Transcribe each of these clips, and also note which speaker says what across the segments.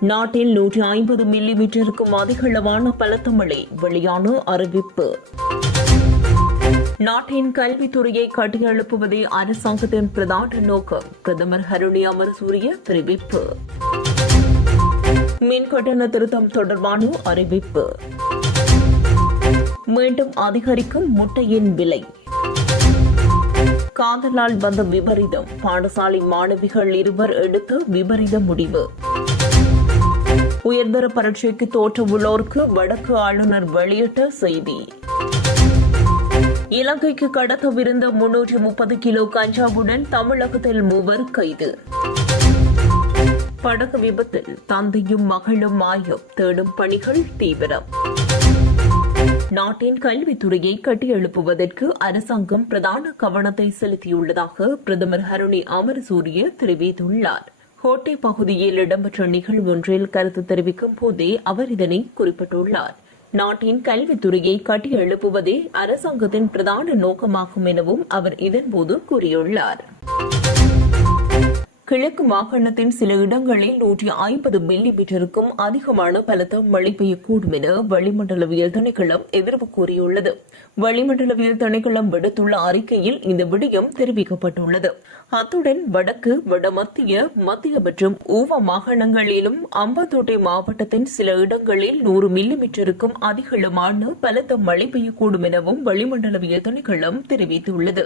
Speaker 1: நாட்டில் நூற்றி ஐம்பது மில்லி மீட்டருக்கும் அதிகளவான பலத்த மழை வெளியான அறிவிப்பு. நாட்டின் கல்வித்துறையை கட்டியெழுப்புவதே அரசாங்கத்தின் பிரதான நோக்கம் பிரதமர் ஹருணி அமரசூரிய தெரிவிப்பு. மின் கட்டண திருத்தம் தொடர்பான அறிவிப்பு. மீண்டும் அதிகரிக்கும் முட்டையின் விலை. காதலால் வந்த விபரீதம் பாடசாலை மாணவிகள் இருவர் எடுத்த விபரீத முடிவு. உயர்தர பரீட்சைக்கு தோற்றவுள்ளோருக்கு வடக்கு ஆளுநர் வெளியிட்ட செய்தி. இலங்கைக்கு கடத்தவிருந்த முன்னூற்று முப்பது கிலோ கஞ்சாவுடன் தமிழகத்தில் மூவர் கைது. படகு விபத்தில் தந்தையும் மகளும் மாயம். தேடும் பணிகள் தீவிரம். நாட்டின் கல்வித்துறையை கட்டியெழுப்புவதற்கு அரசாங்கம் பிரதான கவனத்தை செலுத்தியுள்ளதாக பிரதமர் ஹருணி அமரசூரிய தெரிவித்துள்ளார். கோட்டை பகுதியில் இடம்பெற்ற நிகழ்வு ஒன்றில் கருத்து தெரிவிக்கும் போதே அவர் இதனை குறிப்பிட்டுள்ளார். நாட்டின் கல்வித்துறையை கட்டியெழுப்புவதே அரசாங்கத்தின் பிரதான நோக்கமாகும் எனவும் அவர் இதன்போது கூறியுள்ளார். கிழக்கு மாகாணத்தின் சில இடங்களில் நூற்றி ஐம்பது மில்லி மீட்டருக்கும் அதிகமான பலத்த மழை பெய்யக்கூடும் என வளிமண்டலவியல் திணைக்களம் எதிர்ப்பு கூறியுள்ளது. வளிமண்டலவியல் திணைக்களம் விடுத்துள்ள அறிக்கையில் இந்த விடயம் தெரிவிக்கப்பட்டுள்ளது. அத்துடன் வடக்கு வடமத்திய மத்திய மற்றும் ஊவ மாகாணங்களிலும் அம்பத்தோட்டை மாவட்டத்தின் சில இடங்களில் நூறு மில்லி மீட்டருக்கும் அதிகளமான பலத்த மழை பெய்யக்கூடும் எனவும் வளிமண்டலவியல் திணைக்களம் தெரிவித்துள்ளது.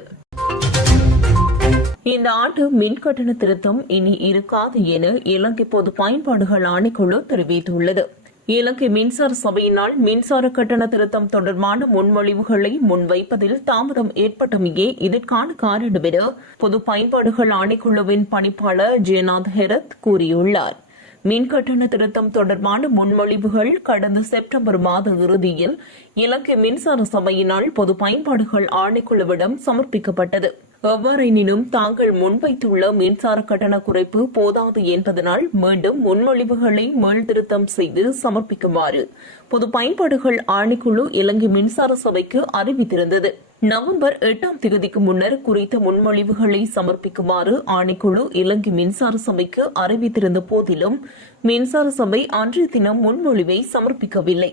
Speaker 1: இந்த ஆண்டு மின்கட்டண திருத்தம் இனி இருக்காது என இலங்கை பொது பயன்பாடுகள் ஆணைக்குழு தெரிவித்துள்ளது. இலங்கை மின்சார சபையினால் மின்சார கட்டண திருத்தம் தொடர்பான முன்மொழிவுகளை முன்வைப்பதில் தாமதம் ஏற்பட்டமையே இதற்கான காரணம் என பொது பயன்பாடுகள் ஆணைக்குழுவின் பணிப்பாளர் ஜெயநாத் ஹெரத் கூறியுள்ளார். மின்கட்டண திருத்தம் தொடர்பான முன்மொழிவுகள் கடந்த செப்டம்பர் மாத இறுதியில் இலங்கை மின்சார சபையினால் பொது பயன்பாடுகள் ஆணைக்குழுவிடம் சமர்ப்பிக்கப்பட்டது. எவ்வாறெனினும் தாங்கள் முன்வைத்துள்ள மின்சார கட்டண குறைப்பு போதாது என்பதனால் மீண்டும் முன்மொழிவுகளை மேல்திருத்தம் செய்து சமர்ப்பிக்குமாறு பொது பயன்பாடுகள் ஆணைக்குழு இலங்கை மின்சார சபைக்கு அறிவித்திருந்தது. நவம்பர் எட்டாம் தேதிக்கு முன்னர் குறித்த முன்மொழிவுகளை சமர்ப்பிக்குமாறு ஆணைக்குழு இலங்கை மின்சார சபைக்கு அறிவித்திருந்த போதிலும் மின்சார சபை அன்றைய தினம் முன்மொழிவை சமர்ப்பிக்கவில்லை.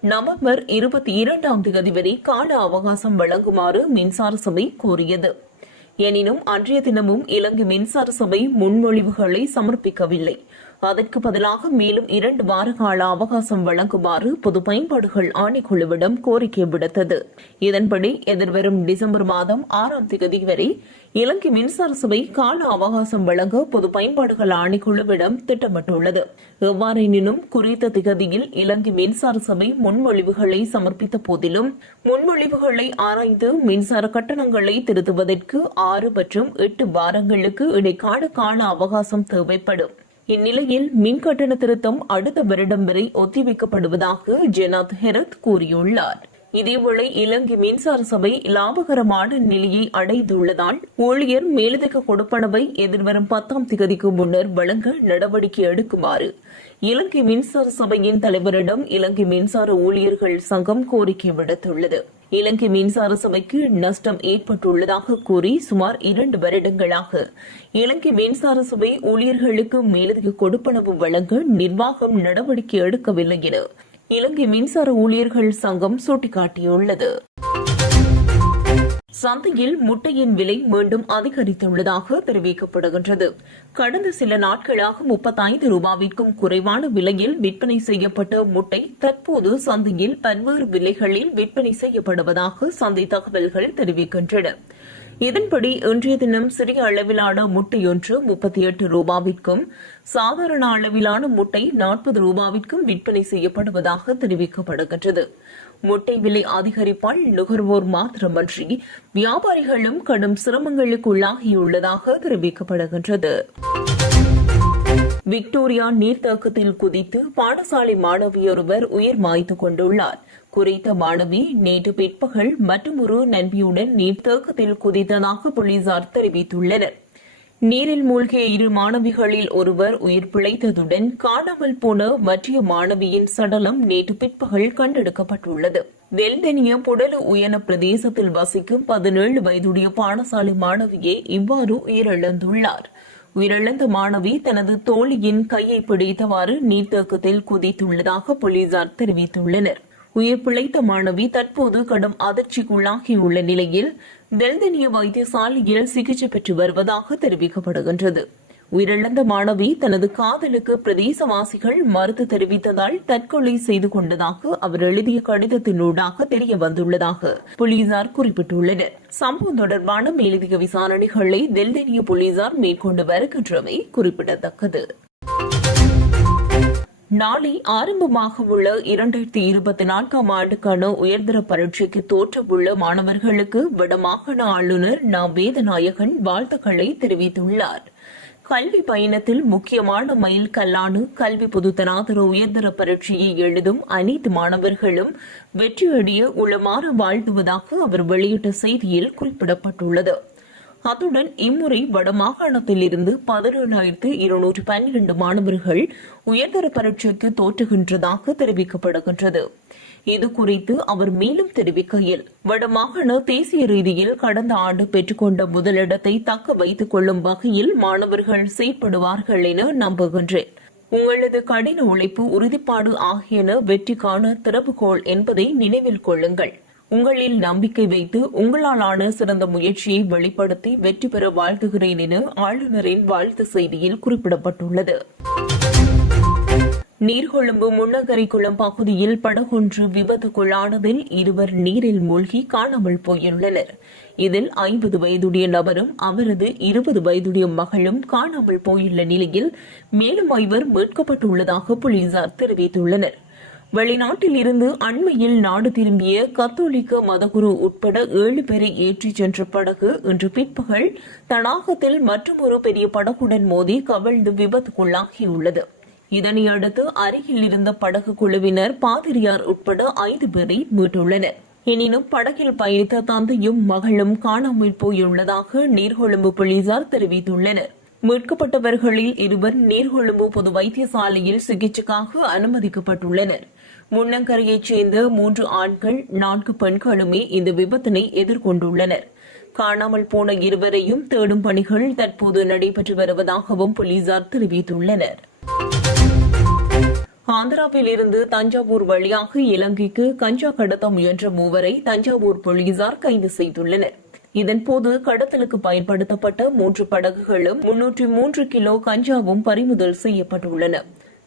Speaker 1: நவம்பர் இருபத்தி இரண்டாம் தேதி வரை கால அவகாசம் வழங்குமாறு மின்சார சபை கோரியது. எனினும் அன்றைய தினமும் இலங்கை மின்சார சபை முன்மொழிவுகளை சமர்ப்பிக்கவில்லை. அதற்கு பதிலாக மேலும் இரண்டு வார கால அவகாசம் வழங்குமாறு பொது பயன்பாடுகள் ஆணைக்குழுவிடம் கோரிக்கை விடுத்தது. இதன்படி எதிர்வரும் டிசம்பர் மாதம் ஆறாம் தேதி வரை இலங்கை மின்சார சபை கால அவகாசம் வழங்க பொது பயன்பாடுகள் ஆணைக்குழுவிடம் திட்டமிட்டுள்ளது. எவ்வாறெனினும் குறித்த திகதியில் இலங்கை மின்சார சபை முன்மொழிவுகளை சமர்ப்பித்த போதிலும் முன்மொழிவுகளை ஆராய்ந்து மின்சார கட்டணங்களை திருத்துவதற்கு ஆறு மற்றும் எட்டு வாரங்களுக்கு இடைக்கால கால அவகாசம் தேவைப்படும். இந்நிலையில் மின் கட்டண திருத்தம் அடுத்த வருடம் வரை ஒத்திவைக்கப்படுவதாக ஜெனாத் ஹெரத் கூறியுள்ளார். இதேவேளை இலங்கை மின்சார சபை லாபகரமான நிலையை அடைந்துள்ளதால் ஊழியர் மேலதிக கொடுப்பனவை எதிர்வரும் பத்தாம் திகதிக்கு முன்னர் வழங்க நடவடிக்கை எடுக்குமாறு இலங்கை மின்சார சபையின் தலைவரிடம் இலங்கை மின்சார ஊழியர்கள் சங்கம் கோரிக்கை விடுத்துள்ளது. இலங்கை மின்சார சபைக்கு நஷ்டம் ஏற்பட்டுள்ளதாக கூறி சுமார் இரண்டு வருடங்களாக இலங்கை மின்சார சபை ஊழியர்களுக்கு மேலதிக கொடுப்பனவு வழங்க நிர்வாகம் நடவடிக்கை எடுக்கவில்லை என இலங்கை மின்சார ஊழியர்கள் சங்கம் சுட்டிக்காட்டியுள்ளது. சந்தையில் முட்டையின் விலை மீண்டும் அதிகரித்துள்ளதாக தெரிவிக்கப்படுகின்றது. கடந்த சில நாட்களாக முப்பத்தைந்து ரூபாவிற்கும் குறைவான விலையில் விற்பனை செய்யப்பட்ட முட்டை தற்போது சந்தையில் பல்வேறு விலைகளில் விற்பனை செய்யப்படுவதாக சந்தை தகவல்கள் தெரிவிக்கின்றன. இதன்படி இன்றைய தினம் சிறிய அளவிலான முட்டையொன்று முப்பத்தி எட்டு ரூபாவிற்கும் சாதாரண அளவிலான முட்டை நாற்பது ரூபாவிற்கும் விற்பனை செய்யப்படுவதாக தெரிவிக்கப்படுகின்றது. முட்டை விலை அதிகரிப்பால் நுகர்வோர் மாத்திரமன்றி வியாபாரிகளும் கடும் சிரமங்களுக்குள்ளாகியுள்ளதாக தெரிவிக்கப்படுகின்றது. விக்டோரியா நீர்த்தேக்கத்தில் குதித்து பாடசாலை மாணவியொருவர் உயிர் மாய்த்து கொண்டுள்ளார். குறித்த மாணவி நேற்று பிற்பகல் மற்றொரு நண்பியுடன் நீர்த்தேக்கத்தில் குதித்ததாக போலீசார் தெரிவித்துள்ளனர். நீரில் மூழ்கிய இரு மாணவிகளில் ஒருவர் உயிர் பிழைத்ததுடன் காணாமல் போன மற்ற மாணவியின் சடலம் நேற்று பிற்பகல் கண்டெடுக்கப்பட்டுள்ளது. வெல்தெனிய புடலு உயன பிரதேசத்தில் வசிக்கும் பதினேழு வயதுடைய பாடசாலை மாணவியே இவ்வாறு உயிரிழந்துள்ளார். உயிரிழந்த மாணவி தனது தோழியின் கையை பிடித்தவாறு நீர்த்தேக்கத்தில் குதித்துள்ளதாக போலீசார் தெரிவித்துள்ளனர். உயிர் பிழைத்த மாணவி தற்போது கடும் அதிர்ச்சிக்குள்ளாகியுள்ள நிலையில் தெல்தனிய வைத்தியசாலையில் சிகிச்சை பெற்று வருவதாக தெரிவிக்கப்படுகின்றது. உயிரிழந்த மாணவி தனது காதலுக்கு பிரதேசவாசிகள் மறுத்து தெரிவித்ததால் தற்கொலை செய்து கொண்டதாக அவர் எழுதிய கடிதத்தினூடாக தெரிய வந்துள்ளதாக போலீசார் குறிப்பிட்டுள்ளனர். சம்பவம் தொடர்பான மேலதிக விசாரணைகளை டெல்டெனிய போலீசார் மேற்கொண்டு வருகின்றமை குறிப்பிடத்தக்கது. நாளை ஆரம்பமாக உள்ள இரண்டாயிரத்தி இருபத்தி நான்காம் ஆண்டுக்கான உயர்தர பரீட்சைக்கு தோற்றவுள்ள மாணவர்களுக்கு வடமாகாண ஆளுநர் நா. வேதநாயகன் வாழ்த்துக்களை தெரிவித்துள்ளார். கல்வி பயணத்தில் முக்கியமான மைல் கல்லான கல்வி பொதுத்தனாதர உயர்தர பரீட்சையை எழுதும் அனைத்து மாணவர்களும் வெற்றியடைய உளமாற வாழ்த்துவதாக அவர் வெளியிட்ட செய்தியில் குறிப்பிடப்பட்டுள்ளது. அத்துடன் இம்முறை வடமாகாணத்தில் இருந்து பதினேழாயிரத்து இருநூற்று பன்னிரண்டு மாணவர்கள் உயர்தர பரீட்சைக்கு தோற்றுகின்றதாக தெரிவிக்கப்படுகின்றது. இது குறித்து அவர் மேலும் தெரிவிக்கையில் வடமாகாண தேசிய ரீதியில் கடந்த ஆண்டு பெற்றுக்கொண்ட முதலிடத்தை தக்க வைத்துக் கொள்ளும் வகையில் மாணவர்கள் செயற்படுவார்கள் என நம்புகின்றேன். உங்களது கடின உழைப்பு உறுதிப்பாடு ஆகியன வெற்றிக்கான திறவுகோள் என்பதை நினைவில் கொள்ளுங்கள். உங்களில் நம்பிக்கை வைத்து உங்களாலான சிறந்த முயற்சியை வெளிப்படுத்தி வெற்றி பெற வாழ்த்துகிறேன் என ஆளுநரின் வாழ்த்து செய்தியில் குறிப்பிடப்பட்டுள்ளது. நீர்கொழும்பு முன்னகரிக்குளம் பகுதியில் படகொன்று விபத்துக்குள்ளானதில் இருவர் நீரில் மூழ்கி காணாமல் போயுள்ளனர். இதில் ஐம்பது வயதுடைய நபரும் அவரது இருபது வயதுடைய மகளும் காணாமல் போயுள்ள நிலையில் மேலும் ஐவர் மீட்கப்பட்டுள்ளதாக போலீசார் தெரிவித்துள்ளனர். வெளிநாட்டில் இருந்து அண்மையில் நாடு திரும்பிய கத்தோலிக்க மதகுரு உட்பட ஏழு பேரை ஏற்றிச் சென்ற படகு இன்று பிற்பகல் தடாகத்தில் மற்றொரு பெரிய படகுடன் மோதி கவிழ்ந்து விபத்துக்குள்ளாகியுள்ளது. இதனையடுத்து அருகில் இருந்த படகு குழுவினர் பாதிரியார் உட்பட ஐந்து பேரை மீட்டுள்ளனர். எனினும் படகில் பயணித்த தந்தையும் மகளும் காணாமல் போயுள்ளதாக நீர்கொழும்பு போலீசார் தெரிவித்துள்ளனர். மீட்கப்பட்டவர்களில் இருவர் நீர்கொழும்பு பொது வைத்தியசாலையில் சிகிச்சைக்காக அனுமதிக்கப்பட்டுள்ளனர். முன்னங்கரையைச் சேர்ந்த மூன்று ஆண்கள் நான்கு பெண்களுமே இந்த விபத்தினை எதிர்கொண்டுள்ளனர். காணாமல் போன இருவரையும் தேடும் பணிகள் தற்போது நடைபெற்று வருவதாகவும் போலீசார் தெரிவித்துள்ளனர். ஆந்திராவில் இருந்து தஞ்சாவூர் வழியாக இலங்கைக்கு கஞ்சா கடத்த முயன்ற மூவரை தஞ்சாவூர் போலீசார் கைது செய்துள்ளனர். இதன்போது கடத்தலுக்கு பயன்படுத்தப்பட்ட மூன்று படகுகளும் முன்னூற்றி மூன்று கிலோ கஞ்சாவும் பறிமுதல் செய்யப்பட்டுள்ளன.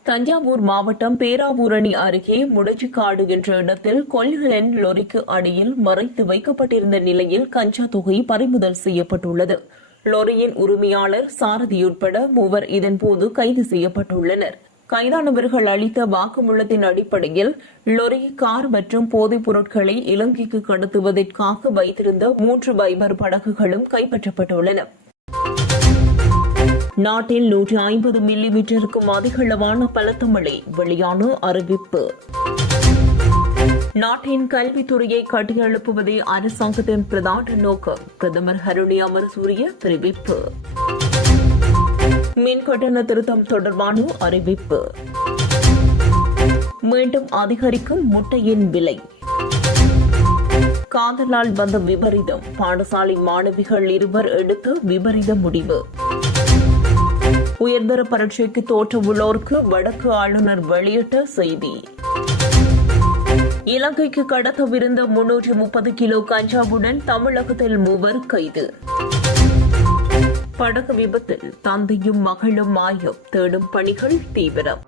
Speaker 1: தஞ்சாவூர் மாவட்டம் பேராவூரணி அருகே முடச்சிக்காடு என்ற இடத்தில் கொல்கலன் லொரிக்கு அடியில் மறைத்து வைக்கப்பட்டிருந்த நிலையில் கஞ்சா தொகை பறிமுதல் செய்யப்பட்டுள்ளது. லொரியின் உரிமையாளர் சாரதி உட்பட மூவர் இதன்போது கைது செய்யப்பட்டுள்ளனர். கைதானவர்கள் அளித்த வாக்குமூலத்தின் அடிப்படையில் லொரி கார் மற்றும் போதைப் பொருட்களை இலங்கைக்கு கடத்துவதற்காக வைத்திருந்த மூன்று பைபர் படகுகளும் கைப்பற்றப்பட்டுள்ளன. நாட்டில் நூற்றி ஐம்பது மில்லி மீட்டருக்கும் அதிகளவான பலத்த மழை வெளியான அறிவிப்பு. நாட்டின் கல்வித்துறையை கட்டியெழுப்புவதே அரசாங்கத்தின் பிரதான நோக்கம் பிரதமர் ஹருணி அமர்சூரிய தெரிவிப்பு. மின் கட்டண திருத்தம் தொடர்பான அறிவிப்பு. மீண்டும் அதிகரிக்கும் முட்டையின் விலை. காதலால் வந்த விபரீதம் பாடசாலை மாணவிகள் இருவர் எடுத்து விபரீத முடிவு. உயர்தர பரீட்சைக்கு தோற்ற உள்ளோருக்கு வடக்கு ஆளுநர் வெளியிட்ட செய்தி. இலங்கைக்கு கடத்தவிருந்த முன்னூற்றி முப்பது கிலோ கஞ்சாவுடன் தமிழகத்தில் மூவர் கைது. படகு விபத்தில் தந்தையும் மகளும் மாயம். தேடும் பணிகள் தீவிரம்.